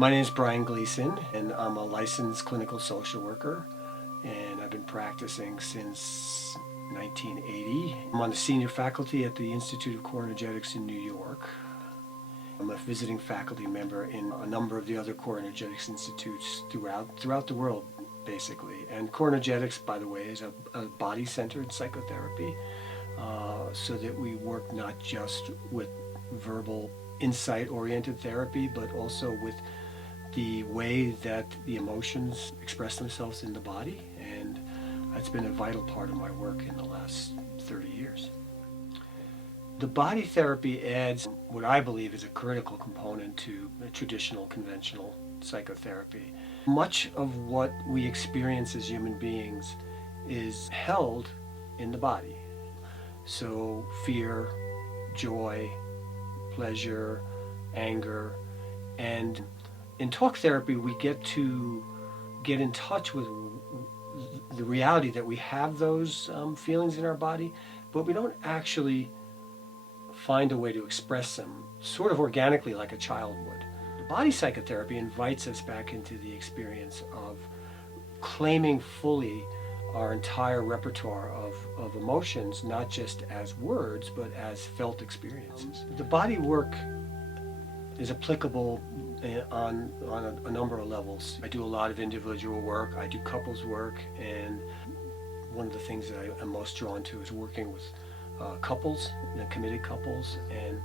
My name is Brian Gleason, and I'm a licensed clinical social worker, and I've been practicing since 1980. I'm on the senior faculty at the Institute of Core Energetics in New York. I'm a visiting faculty member in a number of the other core energetics institutes throughout the world, basically. And core energetics, by the way, is a body-centered psychotherapy, so that we work not just with verbal insight-oriented therapy, but also with the way that the emotions express themselves in the body. And that's been a vital part of my work in the last 30 years. The body therapy adds what I believe is a critical component to a traditional, conventional psychotherapy. Much of what we experience as human beings is held in the body. So fear, joy, pleasure, anger, and in talk therapy we get in touch with the reality that we have those feelings in our body, but we don't actually find a way to express them sort of organically like a child would. The body psychotherapy invites us back into the experience of claiming fully our entire repertoire of emotions, not just as words, but as felt experiences. The body work is applicable on a number of levels. I do a lot of individual work, I do couples work, and one of the things that I'm most drawn to is working with couples, committed couples, and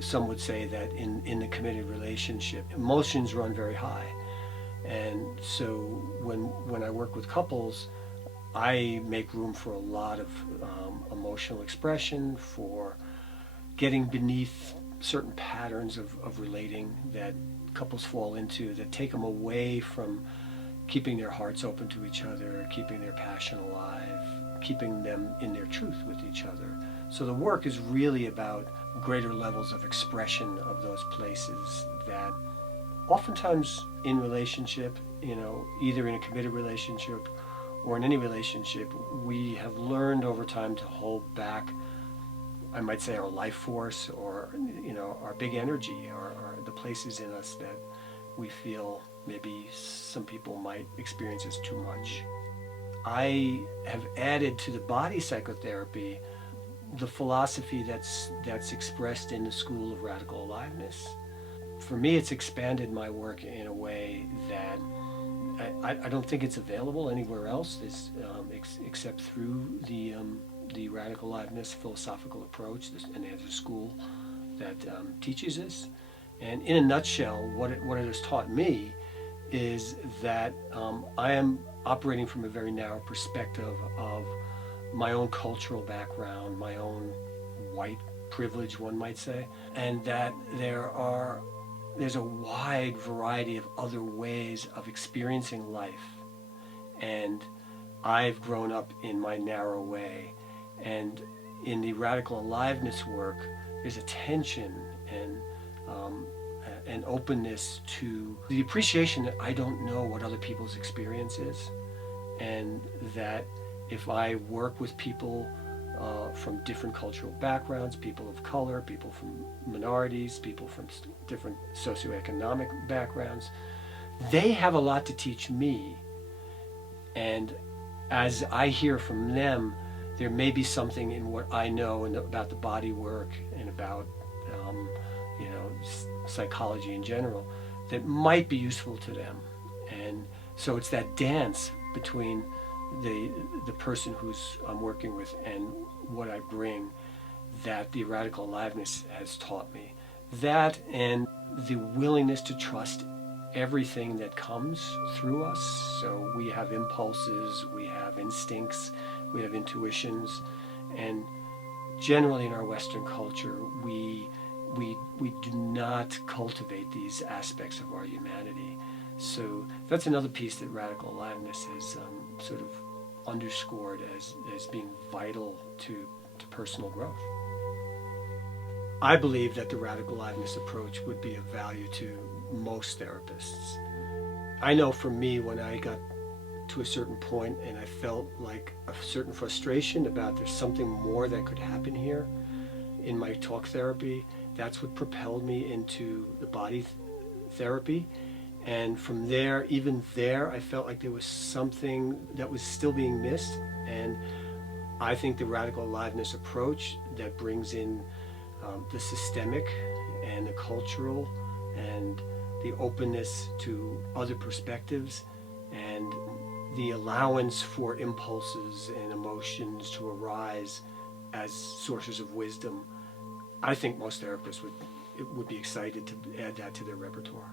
some would say that in the committed relationship, emotions run very high. And so when I work with couples, I make room for a lot of emotional expression, for getting beneath certain patterns of relating that couples fall into, that take them away from keeping their hearts open to each other, keeping their passion alive, keeping them in their truth with each other. So the work is really about greater levels of expression of those places that oftentimes in relationship, either in a committed relationship or in any relationship, we have learned over time to hold back, I might say, our life force, or our big energy, or the places in us that we feel maybe some people might experience as too much. I have added to the body psychotherapy the philosophy that's expressed in the school of Radical Aliveness. For me, it's expanded my work in a way that I don't think it's available anywhere else, except through the Radical Aliveness philosophical approach, and there's a school that teaches this. And in a nutshell, what it has taught me is that I am operating from a very narrow perspective of my own cultural background, my own white privilege, one might say, and that there's a wide variety of other ways of experiencing life. And I've grown up in my narrow way. And in the Radical Aliveness work, there's a tension and an openness to the appreciation that I don't know what other people's experience is, and that if I work with people from different cultural backgrounds, people of color, people from minorities, people from different socioeconomic backgrounds, they have a lot to teach me. And as I hear from them, there may be something in what I know about the body work and about psychology in general that might be useful to them. And so it's that dance between the person who's I'm working with and what I bring that the Radical Aliveness has taught me. That and the willingness to trust everything that comes through us. So we have impulses, we have instincts, we have intuitions, and generally in our Western culture, we do not cultivate these aspects of our humanity. So that's another piece that Radical Aliveness has sort of underscored as being vital to personal growth. I believe that the Radical Aliveness approach would be of value to most therapists. I know for me, when I got to a certain point and I felt like a certain frustration about there's something more that could happen here in my talk therapy, that's what propelled me into the body therapy. And from there, even there, I felt like there was something that was still being missed. And I think the radical aliveness approach that brings in the systemic and the cultural and the openness to other perspectives and the allowance for impulses and emotions to arise as sources of wisdom, I think most therapists would be excited to add that to their repertoire.